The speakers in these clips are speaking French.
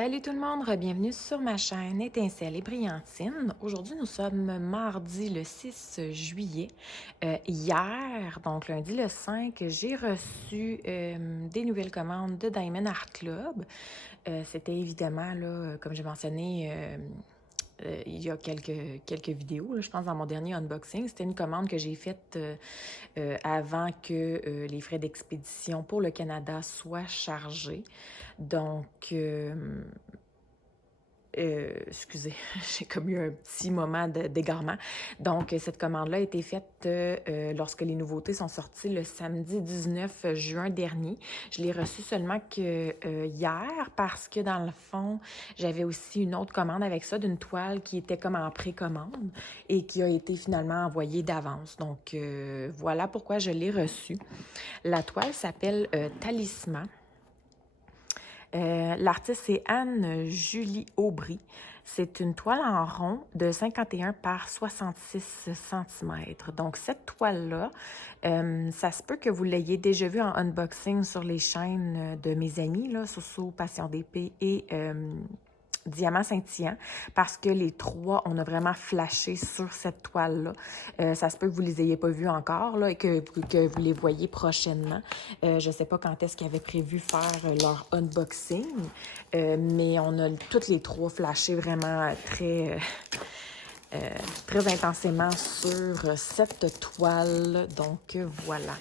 Salut tout le monde, bienvenue sur ma chaîne Étincelle et Brillantine. Aujourd'hui, nous sommes mardi le 6 juillet. Hier, donc lundi le 5, j'ai reçu des nouvelles commandes de Diamond Art Club. C'était évidemment, là, comme j'ai mentionné, il y a quelques vidéos, là, je pense dans mon dernier unboxing. C'était une commande que j'ai faite avant que les frais d'expédition pour le Canada soient chargés. Donc, excusez, j'ai comme eu un petit moment d'égarement. Donc, cette commande-là a été faite lorsque les nouveautés sont sorties le samedi 19 juin dernier. Je l'ai reçue seulement que hier parce que, dans le fond, j'avais aussi une autre commande avec ça d'une toile qui était comme en précommande et qui a été finalement envoyée d'avance. Donc, voilà pourquoi je l'ai reçue. La toile s'appelle Talisman. L'artiste, c'est Anne-Julie Aubry. C'est une toile en rond de 51 par 66 cm. Donc, cette toile-là, ça se peut que vous l'ayez déjà vue en unboxing sur les chaînes de mes amis, là, Soso, Passion d'épée et Diamant scintillant, parce que les trois, on a vraiment flashé sur cette toile-là. Ça se peut que vous ne les ayez pas vus encore là, et que vous les voyez prochainement. Je ne sais pas quand est-ce qu'ils avaient prévu faire leur unboxing, mais on a toutes les trois flashé vraiment très intensément sur cette toile. Donc, voilà.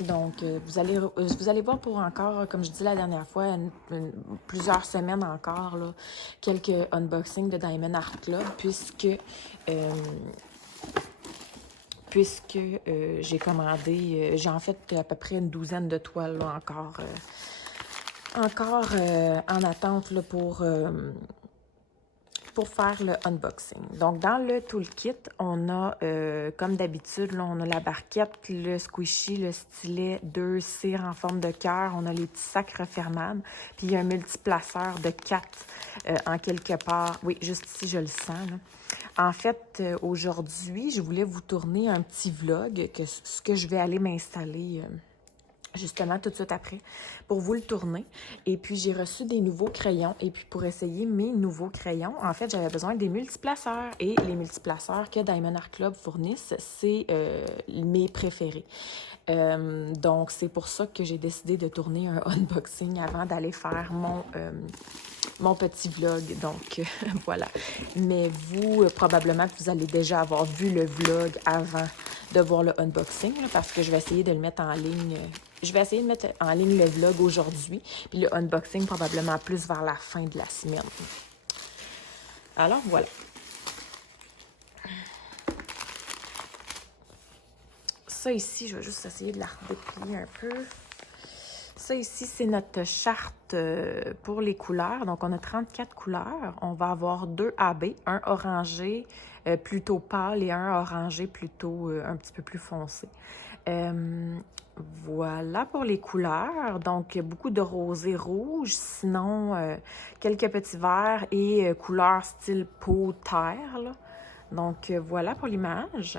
Donc, vous allez voir pour encore, comme je dis la dernière fois, plusieurs semaines encore, là, quelques unboxings de Diamond Art Club, puisque j'ai commandé, j'ai en fait à peu près une douzaine de toiles là, encore en attente là, pour faire le unboxing. Donc, dans le toolkit, on a, comme d'habitude, là, on a la barquette, le squishy, le stylet, deux cires en forme de cœur, on a les petits sacs refermables, puis il y a un multiplaceur de 4 en quelque part. Oui, juste ici, je le sens, là. En fait, aujourd'hui, je voulais vous tourner un petit vlog, ce que je vais aller m'installer justement tout de suite après, pour vous le tourner. Et puis, j'ai reçu des nouveaux crayons. Et puis, pour essayer mes nouveaux crayons, en fait, j'avais besoin des multiplaceurs. Et les multiplaceurs que Diamond Art Club fournissent, c'est mes préférés. Donc, c'est pour ça que j'ai décidé de tourner un unboxing avant d'aller faire mon petit vlog. Donc, voilà. Mais vous, probablement que vous allez déjà avoir vu le vlog avant de voir le unboxing, là, parce que je vais essayer de le mettre en ligne. Je vais essayer de mettre en ligne le vlog aujourd'hui, puis le unboxing probablement plus vers la fin de la semaine. Alors, voilà. Ça ici, je vais juste essayer de la redéplier un peu. Ça ici, c'est notre charte pour les couleurs. Donc, on a 34 couleurs. On va avoir 2 AB, un orangé plutôt pâle et un orangé plutôt un petit peu plus foncé. Voilà pour les couleurs. Donc, beaucoup de rosé rouge, sinon quelques petits verts et couleurs style peau terre, là. Donc, voilà pour l'image.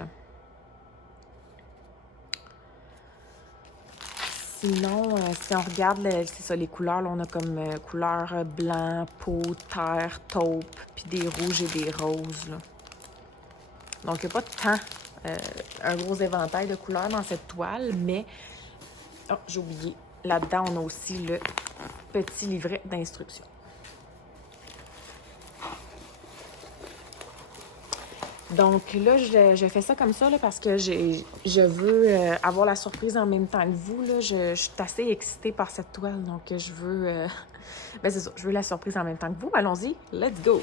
Sinon, si on regarde, c'est ça, les couleurs, là, on a comme couleur blanc, peau, terre, taupe, puis des rouges et des roses, là. Donc, il n'y a pas tant un gros éventail de couleurs dans cette toile, mais... Oh, j'ai oublié. Là-dedans, on a aussi le petit livret d'instructions. Donc là, je fais ça comme ça là, parce que je veux avoir la surprise en même temps que vous. Là. Je suis assez excitée par cette toile, donc je veux... ben c'est ça, je veux la surprise en même temps que vous. Allons-y, let's go!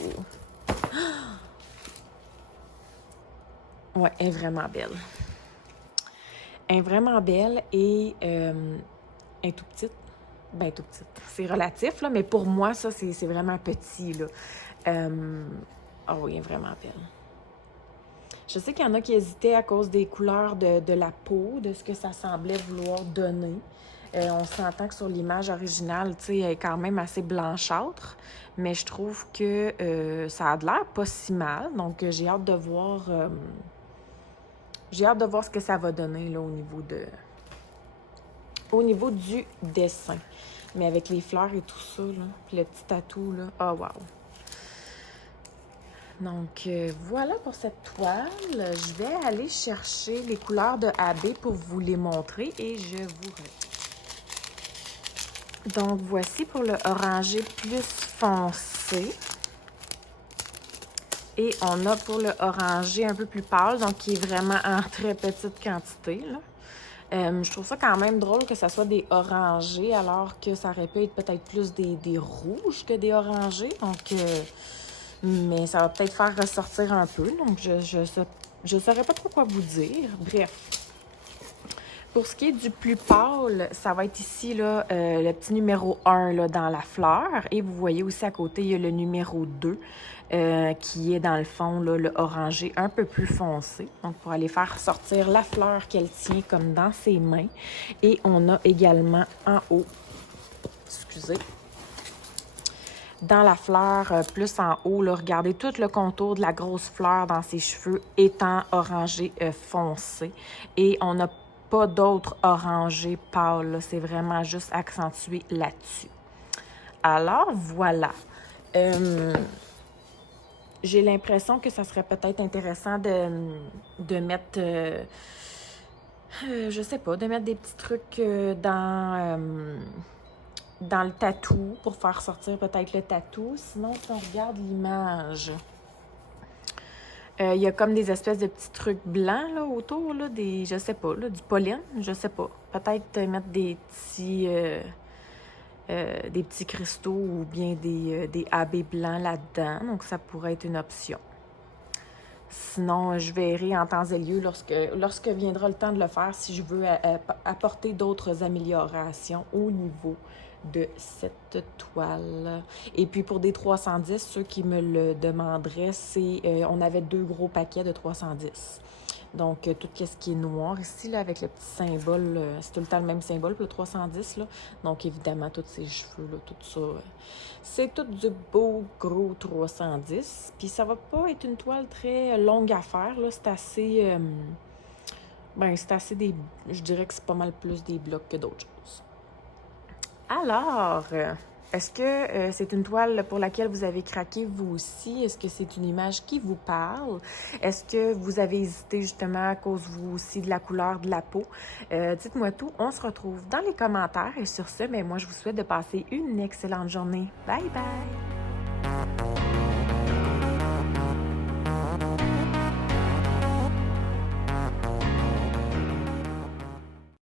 Ouais, elle est vraiment belle. Elle est vraiment belle et elle est tout petite. Ben, tout petite. C'est relatif, là, mais pour moi, ça, c'est vraiment petit, là. Oh oui, elle est vraiment belle. Je sais qu'il y en a qui hésitaient à cause des couleurs de la peau, de ce que ça semblait vouloir donner. On s'entend que sur l'image originale, tu sais, elle est quand même assez blanchâtre, mais je trouve que ça a de l'air pas si mal. Donc, j'ai hâte de voir... j'ai hâte de voir ce que ça va donner là, au niveau au niveau du dessin. Mais avec les fleurs et tout ça, là, puis le petit tatou, là, oh wow! Donc, voilà pour cette toile. Je vais aller chercher les couleurs de AB pour vous les montrer et je vous reviens. Donc, voici pour le orangé plus foncé. Et on a pour le orangé un peu plus pâle, donc qui est vraiment en très petite quantité, là. Je trouve ça quand même drôle que ça soit des orangés, alors que ça aurait pu être peut-être plus des rouges que des orangés. Donc, mais ça va peut-être faire ressortir un peu. Donc, je saurais pas trop quoi vous dire. Bref. Pour ce qui est du plus pâle, ça va être ici là, le petit numéro 1 là, dans la fleur. Et vous voyez aussi à côté, il y a le numéro 2 qui est dans le fond là, le orangé un peu plus foncé. Donc, pour aller faire sortir la fleur qu'elle tient comme dans ses mains. Et on a également en haut, excusez, dans la fleur, plus en haut, là, regardez tout le contour de la grosse fleur dans ses cheveux étant orangé foncé. Et on n'a pas d'autre orangé pâle. C'est vraiment juste accentué là-dessus. Alors, voilà. J'ai l'impression que ça serait peut-être intéressant de mettre... je sais pas, de mettre des petits trucs dans le tatou pour faire sortir peut-être le tatou. Sinon, si on regarde l'image... il y a comme des espèces de petits trucs blancs là, autour, là, je sais pas, là, du pollen, je sais pas. Peut-être mettre des petits cristaux ou bien des AB blancs là-dedans. Donc, ça pourrait être une option. Sinon, je verrai en temps et lieu lorsque viendra le temps de le faire si je veux apporter d'autres améliorations au niveau de cette toile. Et puis pour des 310, ceux qui me le demanderaient, on avait 2 gros paquets de 310. Donc, tout ce qui est noir ici, là, avec le petit symbole, c'est tout le temps le même symbole pour le 310, là. Donc, évidemment, tous ces cheveux, là, tout ça, c'est tout du beau gros 310. Puis, ça va pas être une toile très longue à faire, là. C'est assez, je dirais que c'est pas mal plus des blocs que d'autres choses. Alors, est-ce que c'est une toile pour laquelle vous avez craqué vous aussi? Est-ce que c'est une image qui vous parle? Est-ce que vous avez hésité justement à cause vous aussi de la couleur de la peau? Dites-moi tout. On se retrouve dans les commentaires. Et sur ce, moi, je vous souhaite de passer une excellente journée. Bye bye!